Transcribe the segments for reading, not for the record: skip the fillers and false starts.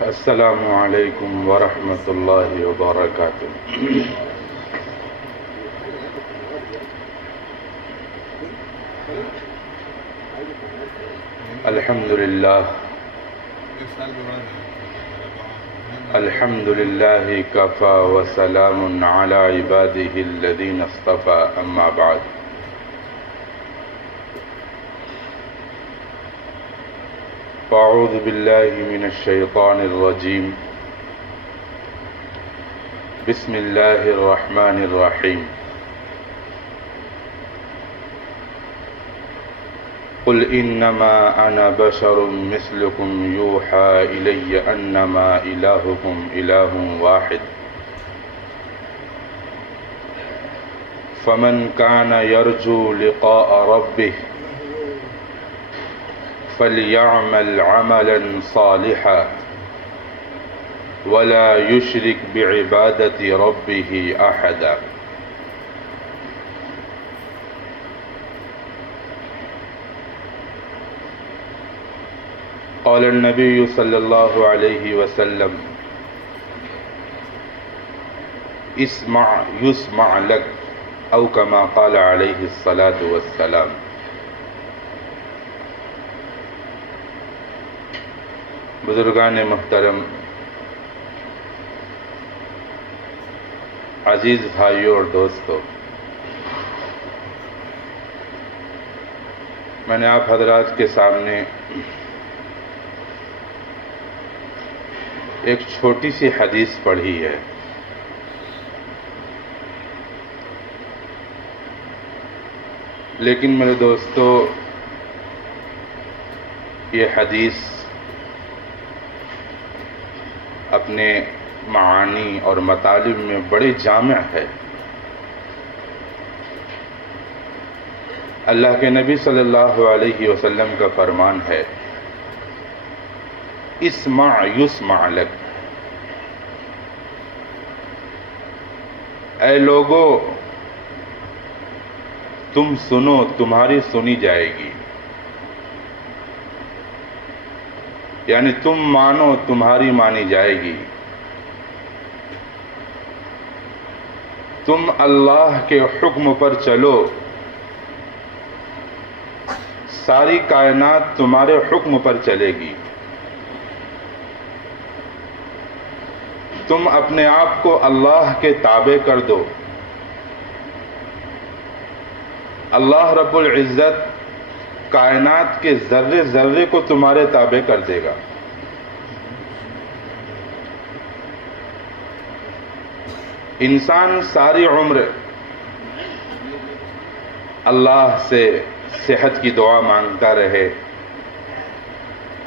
السلام علیکم ورحمۃ اللہ وبرکاتہ۔ الحمد للہ الحمد للہ کفا وسلام علی عبادہ الذین اصطفى، اما بعد۔ اعوذ باللہ من الشیطان الرجیم، بسم اللہ الرحمن الرحیم۔ قل انما انا بشر مثلکم یوحى الی انما الہکم الہ واحد، فمن کان یرجو لقاء ربہ فَلْيَعْمَلْ عَمَلًا صَالِحًا وَلَا يُشْرِكْ بِعِبَادَةِ رَبِّهِ أَحَدًا۔ قال النبي صلى الله عليه وسلم: اسمع يسمع لك، أو كما قال عليه الصلاة والسلام۔ بزرگان محترم، عزیز بھائیوں اور دوستوں، میں نے آپ حضرات کے سامنے ایک چھوٹی سی حدیث پڑھی ہے، لیکن میرے دوستو یہ حدیث اپنے معانی اور مطالب میں بڑے جامع ہے۔ اللہ کے نبی صلی اللہ علیہ وسلم کا فرمان ہے: اسمع یسمع لک، اے لوگو تم سنو، تمہاری سنی جائے گی، یعنی تم مانو، تمہاری مانی جائے گی۔ تم اللہ کے حکم پر چلو، ساری کائنات تمہارے حکم پر چلے گی۔ تم اپنے آپ کو اللہ کے تابع کر دو، اللہ رب العزت کائنات کے ذرے ذرے کو تمہارے تابع کر دے گا۔ انسان ساری عمر اللہ سے صحت کی دعا مانگتا رہے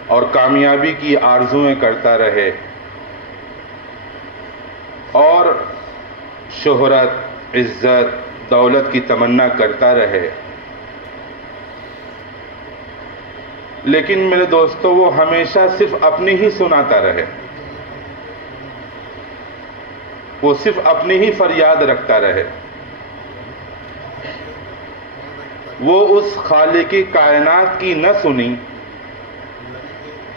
اور کامیابی کی آرزوئیں کرتا رہے اور شہرت، عزت، دولت کی تمنا کرتا رہے، لیکن میرے دوستو وہ ہمیشہ صرف اپنی ہی سناتا رہے، وہ صرف اپنی ہی فریاد رکھتا رہے، وہ اس خالق کائنات کی نہ سنی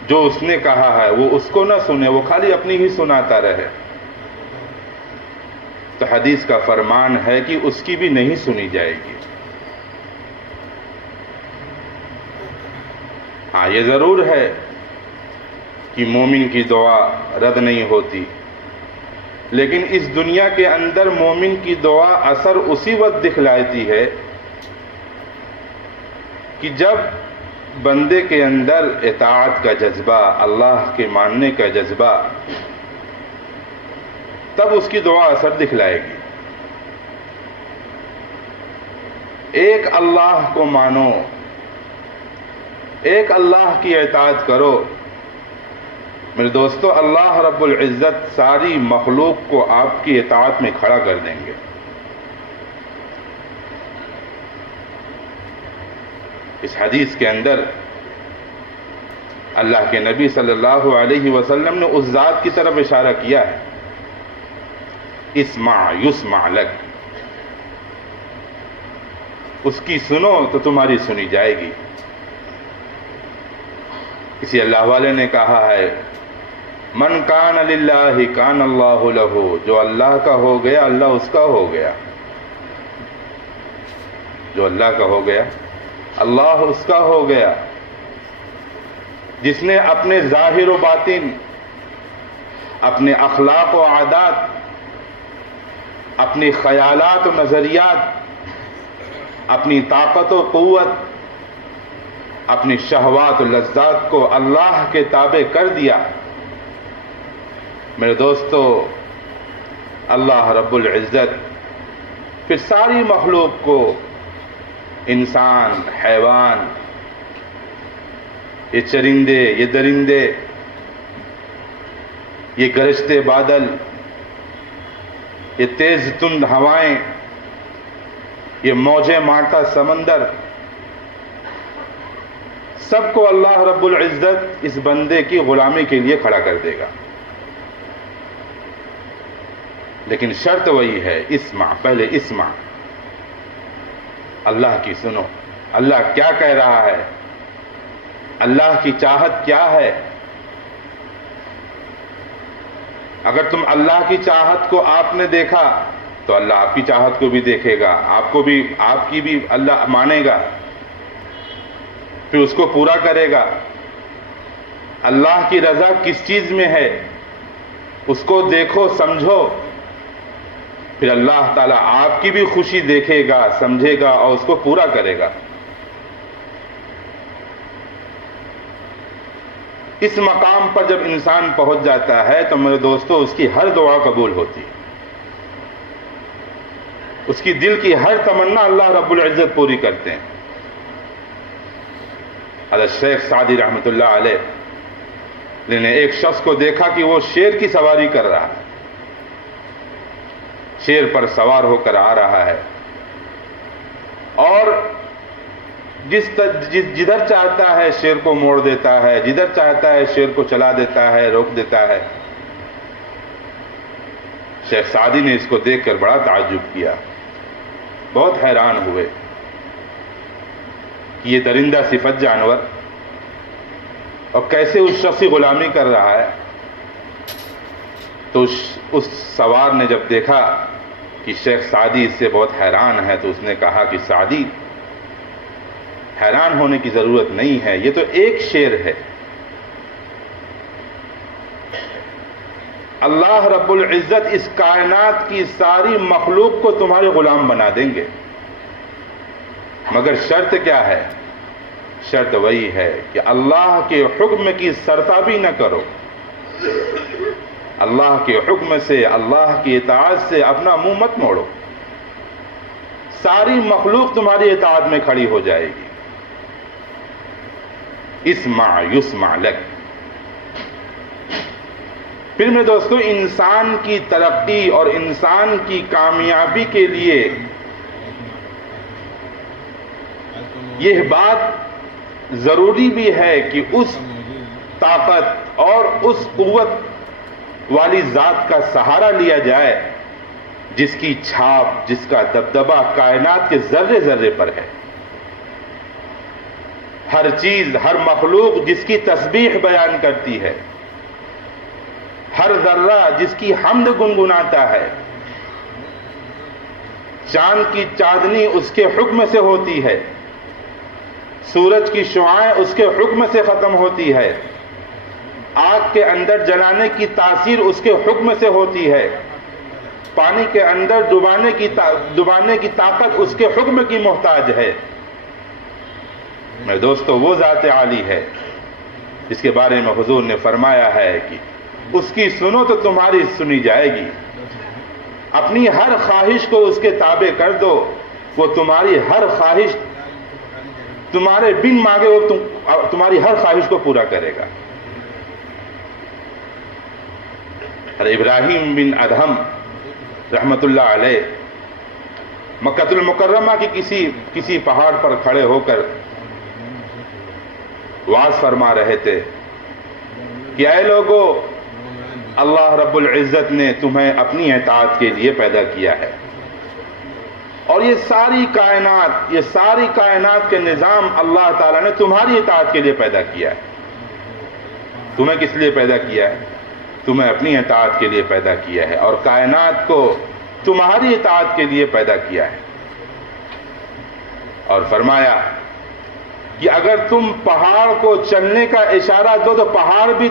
جو اس نے کہا ہے، وہ اس کو نہ سنے، وہ خالی اپنی ہی سناتا رہے، تو حدیث کا فرمان ہے کہ اس کی بھی نہیں سنی جائے گی۔ ہاں یہ ضرور ہے کہ مومن کی دعا رد نہیں ہوتی، لیکن اس دنیا کے اندر مومن کی دعا اثر اسی وقت دکھلاتی ہے کہ جب بندے کے اندر اطاعت کا جذبہ، اللہ کے ماننے کا جذبہ، تب اس کی دعا اثر دکھلائے گی۔ ایک اللہ کو مانو، ایک اللہ کی اطاعت کرو، میرے دوستو اللہ رب العزت ساری مخلوق کو آپ کی اطاعت میں کھڑا کر دیں گے۔ اس حدیث کے اندر اللہ کے نبی صلی اللہ علیہ وسلم نے اس ذات کی طرف اشارہ کیا ہے، اسمع یسمع لک، اس کی سنو تو تمہاری سنی جائے گی۔ کسی اللہ والے نے کہا ہے من کان للہ کان اللہ لہ، جو اللہ کا ہو گیا اللہ اس کا ہو گیا، جو اللہ کا ہو گیا اللہ اس کا ہو گیا۔ جس نے اپنے ظاہر و باطن، اپنے اخلاق و عادات، اپنی خیالات و نظریات، اپنی طاقت و قوت، اپنی شہوات و لذات کو اللہ کے تابع کر دیا، میرے دوستو، اللہ رب العزت پھر ساری مخلوق کو، انسان، حیوان، یہ چرندے، یہ درندے، یہ گرجتے بادل، یہ تیز تند ہوائیں، یہ موجیں مارتا سمندر، سب کو اللہ رب العزت اس بندے کی غلامی کے لیے کھڑا کر دے گا۔ لیکن شرط وہی ہے، اسمع، پہلے اسمع، اللہ کی سنو، اللہ کیا کہہ رہا ہے، اللہ کی چاہت کیا ہے۔ اگر تم اللہ کی چاہت کو آپ نے دیکھا تو اللہ آپ کی چاہت کو بھی دیکھے گا، آپ کو بھی، آپ کی بھی اللہ مانے گا، پھر اس کو پورا کرے گا۔ اللہ کی رضا کس چیز میں ہے، اس کو دیکھو، سمجھو، پھر اللہ تعالیٰ آپ کی بھی خوشی دیکھے گا، سمجھے گا اور اس کو پورا کرے گا۔ اس مقام پر جب انسان پہنچ جاتا ہے تو میرے دوستو اس کی ہر دعا قبول ہوتی، اس کی دل کی ہر تمنا اللہ رب العزت پوری کرتے ہیں۔ حضرت شیخ سعدی رحمۃ اللہ علیہ نے ایک شخص کو دیکھا کہ وہ شیر کی سواری کر رہا ہے، شیر پر سوار ہو کر آ رہا ہے، اور جدھر چاہتا ہے شیر کو موڑ دیتا ہے، جدھر چاہتا ہے شیر کو چلا دیتا ہے، روک دیتا ہے۔ شیخ سعدی نے اس کو دیکھ کر بڑا تعجب کیا، بہت حیران ہوئے کہ یہ درندہ صفت جانور اور کیسے اس شخص کی غلامی کر رہا ہے۔ تو اس سوار نے جب دیکھا کہ شیخ سعدی اس سے بہت حیران ہے تو اس نے کہا کہ سعدی، حیران ہونے کی ضرورت نہیں ہے، یہ تو ایک شیر ہے، اللہ رب العزت اس کائنات کی ساری مخلوق کو تمہارے غلام بنا دیں گے، مگر شرط کیا ہے؟ شرط وہی ہے کہ اللہ کے حکم کی سرتابی نہ کرو، اللہ کے حکم سے، اللہ کی اطاعت سے اپنا منہ مت موڑو، ساری مخلوق تمہاری اطاعت میں کھڑی ہو جائے گی۔ اسمع یسمع لک۔ پھر میرے دوستو، انسان کی ترقی اور انسان کی کامیابی کے لیے یہ بات ضروری بھی ہے کہ اس طاقت اور اس قوت والی ذات کا سہارا لیا جائے جس کی چھاپ، جس کا دبدبہ کائنات کے ذرے ذرے پر ہے۔ ہر چیز، ہر مخلوق جس کی تسبیح بیان کرتی ہے، ہر ذرہ جس کی حمد گنگناتا ہے، چاند کی چاندنی اس کے حکم سے ہوتی ہے، سورج کی شعاعیں اس کے حکم سے ختم ہوتی ہے، آگ کے اندر جلانے کی تاثیر اس کے حکم سے ہوتی ہے، پانی کے اندر ڈبانے کی طاقت اس کے حکم کی محتاج ہے۔ میرے دوستو، وہ ذات عالی ہے جس کے بارے میں حضور نے فرمایا ہے کہ اس کی سنو تو تمہاری سنی جائے گی، اپنی ہر خواہش کو اس کے تابع کر دو، وہ تمہاری ہر خواہش، تمہارے بن مانگے وہ تمہاری ہر خواہش کو پورا کرے گا۔ ابراہیم بن ادہم رحمت اللہ علیہ مکہ المکرمہ کی کسی پہاڑ پر کھڑے ہو کر وعظ فرما رہے تھے کہ اے لوگو، اللہ رب العزت نے تمہیں اپنی اطاعت کے لیے پیدا کیا ہے، اور یہ ساری کائنات کے نظام اللہ تعالیٰ نے تمہاری اطاعت کے لیے پیدا کیا ہے۔ تمہیں کس لیے پیدا کیا ہے؟ تمہیں اپنی اطاعت کے لیے پیدا کیا ہے اور کائنات کو تمہاری اطاعت کے لیے پیدا کیا ہے. اور فرمایا کہ اگر تم پہاڑ کو چلنے کا اشارہ دو تو پہاڑ بھی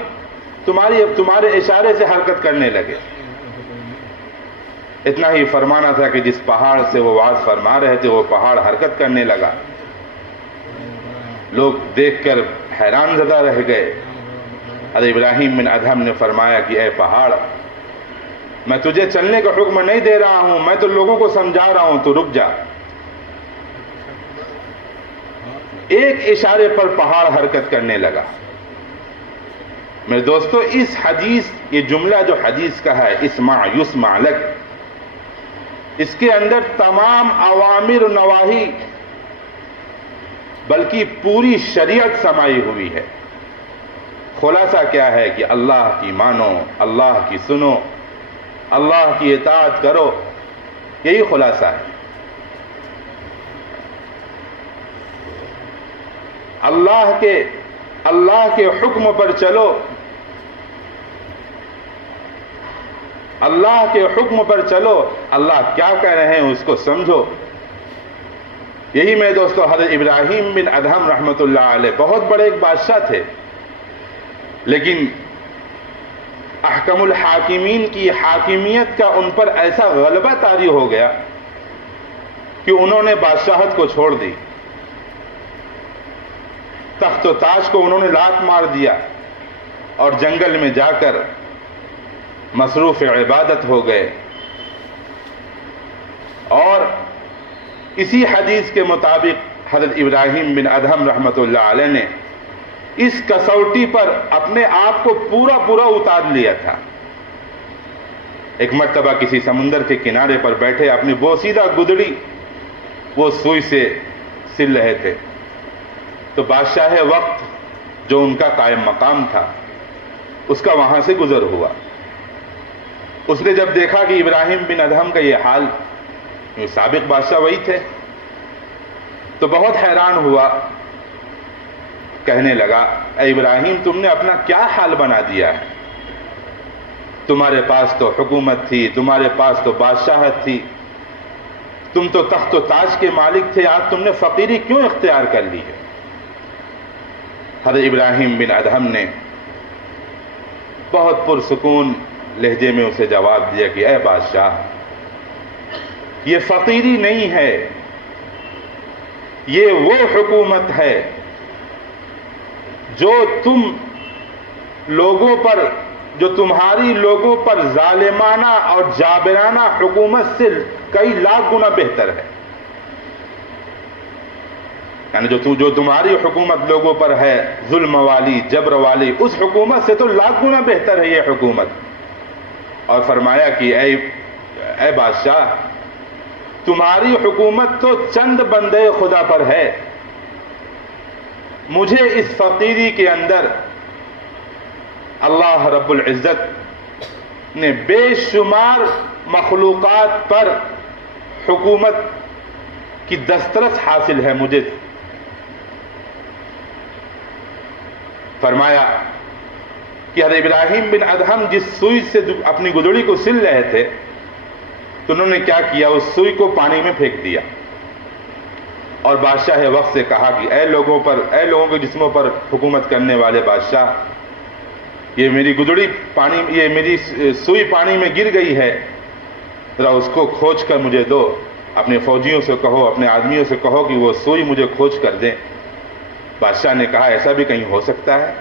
تمہارے اشارے سے حرکت کرنے لگے. اتنا ہی فرمانا تھا کہ جس پہاڑ سے وہ وعظ فرما رہے تھے وہ پہاڑ حرکت کرنے لگا. لوگ دیکھ کر حیران زدہ رہ گئے. حضرت ابراہیم بن ادہم نے فرمایا کہ اے پہاڑ، میں تجھے چلنے کا حکم نہیں دے رہا ہوں، میں تو لوگوں کو سمجھا رہا ہوں، تو رک جا. ایک اشارے پر پہاڑ حرکت کرنے لگا. میرے دوستو، اس حدیث، یہ جملہ جو حدیث کا ہے اسمع یسمع لک، اس کے اندر تمام اوامر و نواہی بلکہ پوری شریعت سمائی ہوئی ہے. خلاصہ کیا ہے کہ اللہ کی مانو، اللہ کی سنو، اللہ کی اطاعت کرو، یہی خلاصہ ہے. اللہ کے حکم پر چلو، اللہ کے حکم پر چلو، اللہ کیا کہہ رہے ہیں اس کو سمجھو. یہی میرے دوستو حضرت ابراہیم بن ادہم رحمۃ اللہ علیہ بہت بڑے ایک بادشاہ تھے، لیکن احکم الحاکمین کی حاکمیت کا ان پر ایسا غلبہ طاری ہو گیا کہ انہوں نے بادشاہت کو چھوڑ دی. تخت و تاج کو انہوں نے لات مار دیا اور جنگل میں جا کر مصروف عبادت ہو گئے. اور اسی حدیث کے مطابق حضرت ابراہیم بن ادہم رحمۃ اللہ علیہ نے اس کسوٹی پر اپنے آپ کو پورا اتار لیا تھا. ایک مرتبہ کسی سمندر کے کنارے پر بیٹھے اپنی بوسیدہ گدڑی وہ سوئی سے سل رہے تھے تو بادشاہ وقت جو ان کا قائم مقام تھا اس کا وہاں سے گزر ہوا. اس نے جب دیکھا کہ ابراہیم بن ادہم کا یہ حال، سابق بادشاہ وہی تھے، تو بہت حیران ہوا. کہنے لگا، اے ابراہیم، تم نے اپنا کیا حال بنا دیا ہے؟ تمہارے پاس تو حکومت تھی، تمہارے پاس تو بادشاہت تھی، تم تو تخت و تاج کے مالک تھے، آج تم نے فقیری کیوں اختیار کر لی ہے؟ حضرت ابراہیم بن ادہم نے بہت پرسکون لہجے میں اسے جواب دیا کہ اے بادشاہ، یہ فقیری نہیں ہے، یہ وہ حکومت ہے جو تمہاری لوگوں پر ظالمانہ اور جابرانہ حکومت سے کئی لاکھ گنا بہتر ہے. یعنی جو تمہاری حکومت لوگوں پر ہے، ظلم والی، جبر والی، اس حکومت سے تو لاکھ گنا بہتر ہے یہ حکومت. اور فرمایا کہ اے بادشاہ، تمہاری حکومت تو چند بندے خدا پر ہے، مجھے اس فقیری کے اندر اللہ رب العزت نے بے شمار مخلوقات پر حکومت کی دسترس حاصل ہے. مجھے فرمایا کہ حضرت ابراہیم بن ادہم جس سوئی سے اپنی گدڑی کو سل رہے تھے تو انہوں نے کیا کیا، اس سوئی کو پانی میں پھینک دیا اور بادشاہ وقت سے کہا کہ اے لوگوں کے جسموں پر حکومت کرنے والے بادشاہ، یہ میری سوئی پانی میں گر گئی ہے، ذرا اس کو کھوج کر مجھے دو. اپنے فوجیوں سے کہو، اپنے آدمیوں سے کہو کہ وہ سوئی مجھے کھوج کر دیں. بادشاہ نے کہا ایسا بھی کہیں ہو سکتا ہے؟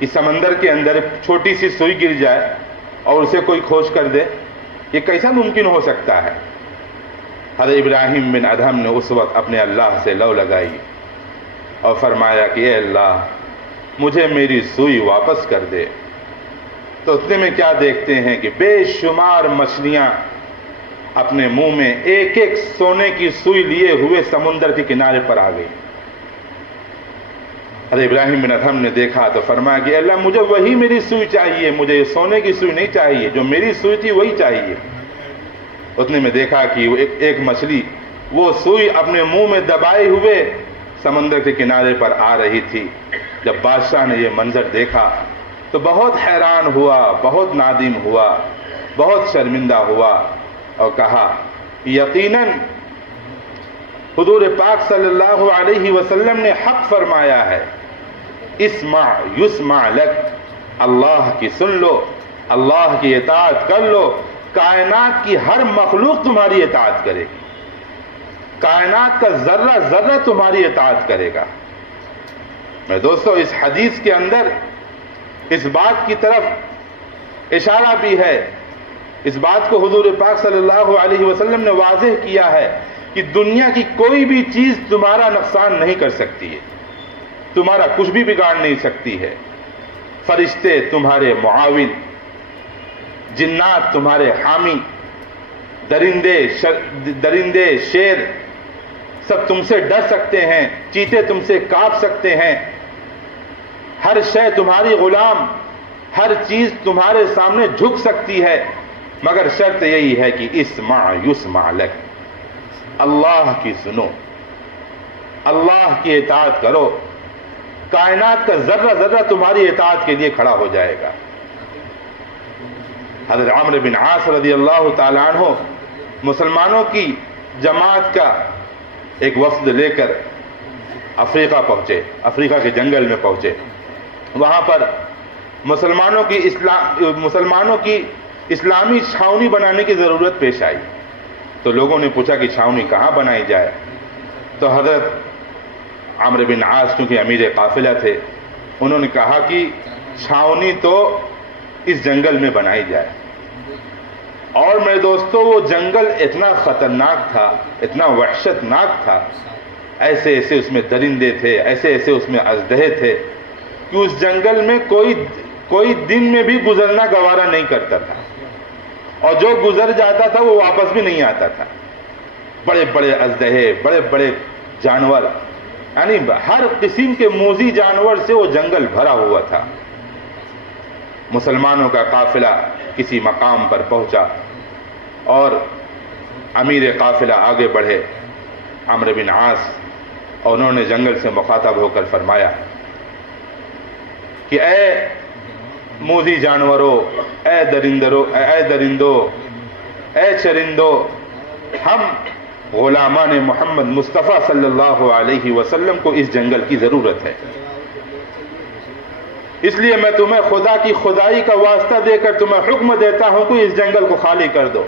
اس سمندر کے اندر چھوٹی سی سوئی گر جائے اور اسے کوئی کھوج کر دے، یہ کیسا ممکن ہو سکتا ہے؟ حضرت ابراہیم بن ادہم نے اس وقت اپنے اللہ سے لو لگائی اور فرمایا کہ اے اللہ، مجھے میری سوئی واپس کر دے. تو اتنے میں کیا دیکھتے ہیں کہ بے شمار مچھلیاں اپنے منہ میں ایک ایک سونے کی سوئی لیے ہوئے سمندر کے کنارے پر آ گئی. حضرت ابراہیم بن ادہم نے دیکھا تو فرمایا کہ اللہ، مجھے وہی میری سوئی چاہیے، مجھے یہ سونے کی سوئی نہیں چاہیے، جو میری سوئی تھی وہی چاہیے. اتنے میں دیکھا کہ ایک مچھلی وہ سوئی اپنے منہ میں دبائے ہوئے سمندر کے کنارے پر آ رہی تھی. جب بادشاہ نے یہ منظر دیکھا تو بہت حیران ہوا، بہت نادم ہوا، بہت شرمندہ ہوا اور کہا یقیناً حضور پاک صلی اللہ علیہ وسلم نے حق فرمایا ہے، اسمع یسمع لک، اللہ کی سن لو، اللہ کی اطاعت کر لو، کائنات کی ہر مخلوق تمہاری اطاعت کرے گی، کائنات کا ذرہ ذرہ تمہاری اطاعت کرے گا۔ میں دوستو اس حدیث کے اندر اس بات کی طرف اشارہ بھی ہے، اس بات کو حضور پاک صلی اللہ علیہ وسلم نے واضح کیا ہے کہ دنیا کی کوئی بھی چیز تمہارا نقصان نہیں کر سکتی ہے، تمہارا کچھ بھی بگاڑ نہیں سکتی ہے۔ فرشتے تمہارے معاون، جنات تمہارے حامی، درندے شیر سب تم سے ڈر سکتے ہیں، چیتے تم سے کانپ سکتے ہیں، ہر شے تمہاری غلام، ہر چیز تمہارے سامنے جھک سکتی ہے، مگر شرط یہی ہے کہ اسمع یسمع لک، اللہ کی سنو، اللہ کی اطاعت کرو، کائنات کا ذرہ ذرہ تمہاری اطاعت کے لیے کھڑا ہو جائے گا۔ حضرت عمرو بن عاص رضی اللہ تعالیٰ عنہ مسلمانوں کی جماعت کا ایک وفد لے کر افریقہ پہنچے، افریقہ کے جنگل میں پہنچے۔ وہاں پر مسلمانوں کی اسلامی چھاؤنی بنانے کی ضرورت پیش آئی، تو لوگوں نے پوچھا کہ چھاؤنی کہاں بنائی جائے؟ تو حضرت عمرو بن عاص چونکہ امیر قافلہ تھے، انہوں نے کہا کہ چھاؤنی تو اس جنگل میں بنائی جائے۔ اور میرے دوستو وہ جنگل اتنا خطرناک تھا، اتنا وحشتناک تھا، ایسے ایسے اس میں درندے تھے، ایسے ایسے اس میں اژدہے تھے کہ اس جنگل میں کوئی دن میں بھی گزرنا گوارا نہیں کرتا تھا، اور جو گزر جاتا تھا وہ واپس بھی نہیں آتا تھا۔ بڑے بڑے اژدہے، بڑے بڑے جانور، یعنی ہر قسم کے موذی جانور سے وہ جنگل بھرا ہوا تھا۔ مسلمانوں کا قافلہ کسی مقام پر پہنچا اور امیر قافلہ آگے بڑھے عمرو بن عاص، اور انہوں نے جنگل سے مخاطب ہو کر فرمایا کہ اے موذی جانوروں، اے درندوں، اے چرندوں، ہم غلامان محمد مصطفیٰ صلی اللہ علیہ وسلم کو اس جنگل کی ضرورت ہے، اس لیے میں تمہیں خدا کی خدائی کا واسطہ دے کر تمہیں حکم دیتا ہوں کہ اس جنگل کو خالی کر دو۔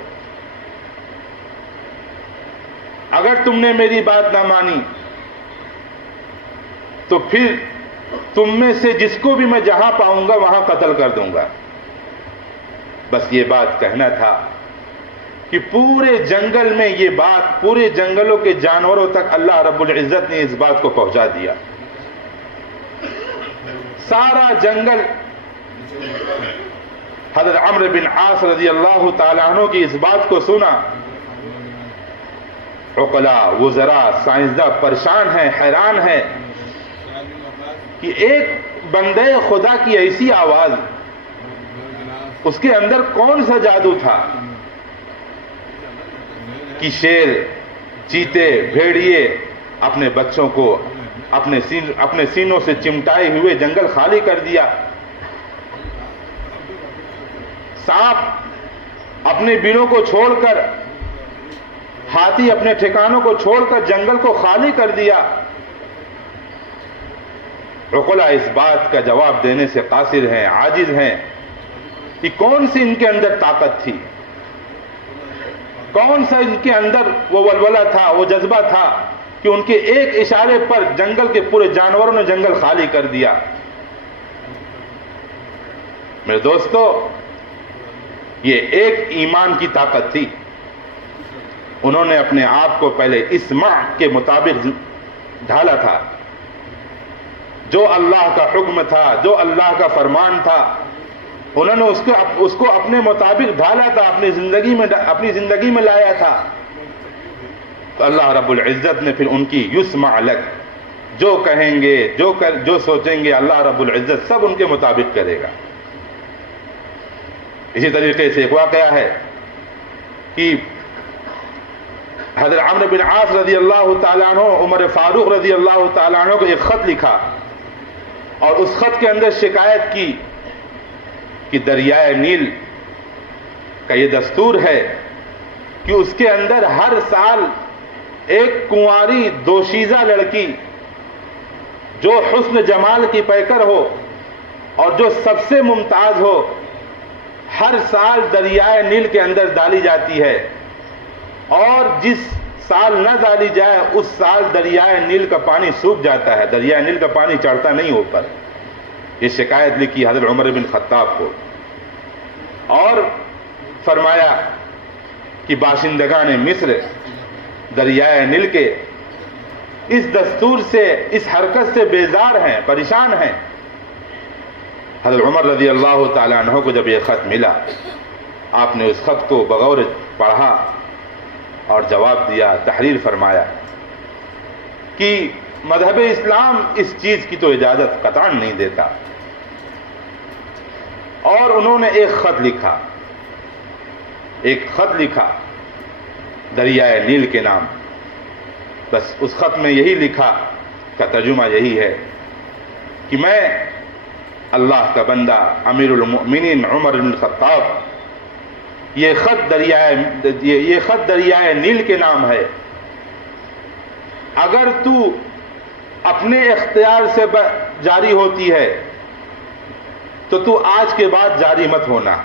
اگر تم نے میری بات نہ مانی تو پھر تم میں سے جس کو بھی میں جہاں پاؤں گا وہاں قتل کر دوں گا۔ بس یہ بات کہنا تھا کہ پورے جنگل میں یہ بات، پورے جنگلوں کے جانوروں تک اللہ رب العزت نے اس بات کو پہنچا دیا۔ سارا جنگل حضرت عمرو بن عاص رضی اللہ تعالیٰ عنہ کی اس بات کو سنا۔ عقلاء، وزراء، سائنسداں پریشان ہیں، حیران ہیں کہ ایک بندے خدا کی ایسی آواز، اس کے اندر کون سا جادو تھا کہ شیر، چیتے، بھیڑیے اپنے بچوں کو اپنے سینوں سے چمٹائے ہوئے جنگل خالی کر دیا، سانپ اپنے بلوں کو چھوڑ کر، ہاتھی اپنے ٹھکانوں کو چھوڑ کر جنگل کو خالی کر دیا۔ عقلاء اس بات کا جواب دینے سے قاصر ہیں، عاجز ہیں کہ کون سی ان کے اندر طاقت تھی، کون سا ان کے اندر وہ ولولہ تھا، وہ جذبہ تھا کہ ان کے ایک اشارے پر جنگل کے پورے جانوروں نے جنگل خالی کر دیا۔ میرے دوستو، یہ ایک ایمان کی طاقت تھی۔ انہوں نے اپنے آپ کو پہلے اسمع کے مطابق ڈھالا تھا، جو اللہ کا حکم تھا، جو اللہ کا فرمان تھا، انہوں نے اس کو اپنے مطابق ڈھالا تھا، اپنی زندگی میں لایا تھا۔ تو اللہ رب العزت نے پھر ان کی یسمع لک، جو کہیں گے، جو سوچیں گے، اللہ رب العزت سب ان کے مطابق کرے گا۔ اسی طریقے سے ایک واقعہ ہے کہ حضرت عمرو بن عاص رضی اللہ تعالیٰ عنہ عمر فاروق رضی اللہ تعالیٰ عنہ کو ایک خط لکھا، اور اس خط کے اندر شکایت کی کہ دریائے نیل کا یہ دستور ہے کہ اس کے اندر ہر سال ایک کنواری دوشیزہ لڑکی جو حسن جمال کی پیکر ہو اور جو سب سے ممتاز ہو، ہر سال دریائے نیل کے اندر ڈالی جاتی ہے، اور جس سال نہ ڈالی جائے اس سال دریائے نیل کا پانی سوکھ جاتا ہے، دریائے نیل کا پانی چڑھتا نہیں اوپر۔ یہ شکایت لکھی حضرت عمر بن خطاب کو، اور فرمایا کہ باشندگان مصر دریائے نیل کے اس دستور سے، اس حرکت سے بیزار ہیں، پریشان ہیں۔ حضرت عمر رضی اللہ تعالیٰ عنہ کو جب یہ خط ملا، آپ نے اس خط کو بغور پڑھا اور جواب دیا، تحریر فرمایا کہ مذہب اسلام اس چیز کی تو اجازت قطعاً نہیں دیتا، اور انہوں نے ایک خط لکھا دریائے نیل کے نام۔ بس اس خط میں یہی لکھا، کا ترجمہ یہی ہے کہ میں اللہ کا بندہ امیر المؤمنین عمر بن الخطاب، یہ خط دریائے نیل کے نام ہے، اگر تو اپنے اختیار سے جاری ہوتی ہے تو تو آج کے بعد جاری مت ہونا،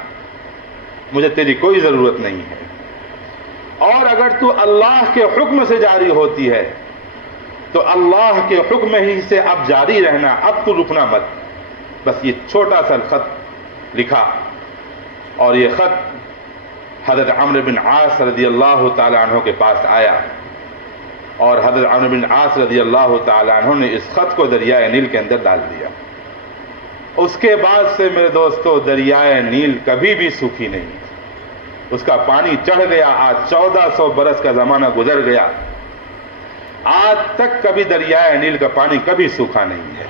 مجھے تیری کوئی ضرورت نہیں ہے، اور اگر تو اللہ کے حکم سے جاری ہوتی ہے تو اللہ کے حکم ہی سے اب جاری رہنا، اب تو رکنا مت۔ بس یہ چھوٹا سا خط لکھا، اور یہ خط حضرت عمرو بن عاص رضی اللہ تعالیٰ عنہ کے پاس آیا، اور حضرت عمرو بن عاص رضی اللہ تعالیٰ عنہ نے اس خط کو دریائے نیل کے اندر ڈال دیا۔ اس کے بعد سے میرے دوستو دریائے نیل کبھی بھی سوکھی نہیں، اس کا پانی چڑھ گیا۔ آج 1400 برس کا زمانہ گزر گیا، آج تک کبھی دریائے نیل کا پانی کبھی سوکھا نہیں ہے۔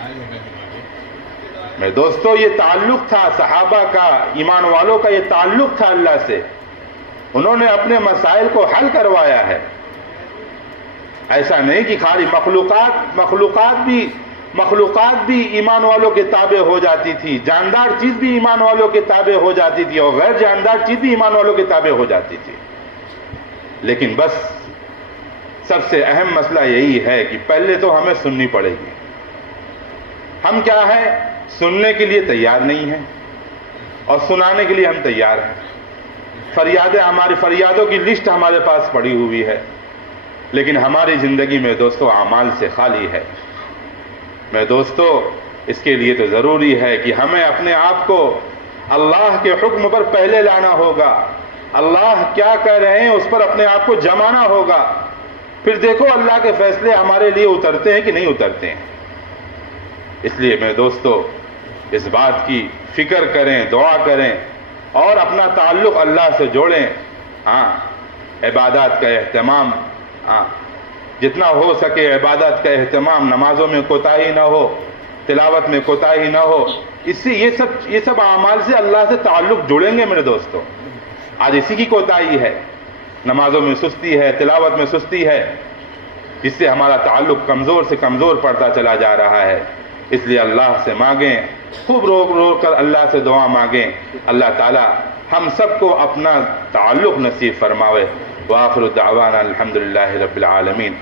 میرے دوستو یہ تعلق تھا صحابہ کا، ایمان والوں کا یہ تعلق تھا اللہ سے، انہوں نے اپنے مسائل کو حل کروایا ہے۔ ایسا نہیں کہ خالی مخلوقات بھی ایمان والوں کے تابع ہو جاتی تھی، جاندار چیز بھی ایمان والوں کے تابع ہو جاتی تھی، اور غیر جاندار چیز بھی ایمان والوں کے تابع ہو جاتی تھی، لیکن بس سب سے اہم مسئلہ یہی ہے کہ پہلے تو ہمیں سننی پڑے گی۔ ہم کیا ہے، سننے کے لیے تیار نہیں ہیں، اور سنانے کے لیے ہم تیار ہیں۔ ہماری فریادوں کی لسٹ ہمارے پاس پڑی ہوئی ہے، لیکن ہماری زندگی میں دوستو اعمال سے خالی ہے۔ میں دوستو اس کے لیے تو ضروری ہے کہ ہمیں اپنے آپ کو اللہ کے حکم پر پہلے لانا ہوگا، اللہ کیا کہہ رہے ہیں اس پر اپنے آپ کو جمانا ہوگا، پھر دیکھو اللہ کے فیصلے ہمارے لیے اترتے ہیں کہ نہیں اترتے ہیں۔ اس لیے میں دوستو اس بات کی فکر کریں، دعا کریں، اور اپنا تعلق اللہ سے جوڑیں۔ عبادات کا اہتمام، جتنا ہو سکے عبادت کا اہتمام، نمازوں میں کوتاہی نہ ہو، تلاوت میں کوتاہی نہ ہو، اس سے یہ سب اعمال سے اللہ سے تعلق جڑیں گے میرے دوستو۔ آج اسی کی کوتاہی ہے، نمازوں میں سستی ہے، تلاوت میں سستی ہے، جس سے ہمارا تعلق کمزور سے کمزور پڑتا چلا جا رہا ہے۔ اس لیے اللہ سے مانگیں، خوب رو کر اللہ سے دعا مانگیں، اللہ تعالی ہم سب کو اپنا تعلق نصیب فرماوے۔ وآخر دعوانا الحمدللہ رب العالمین۔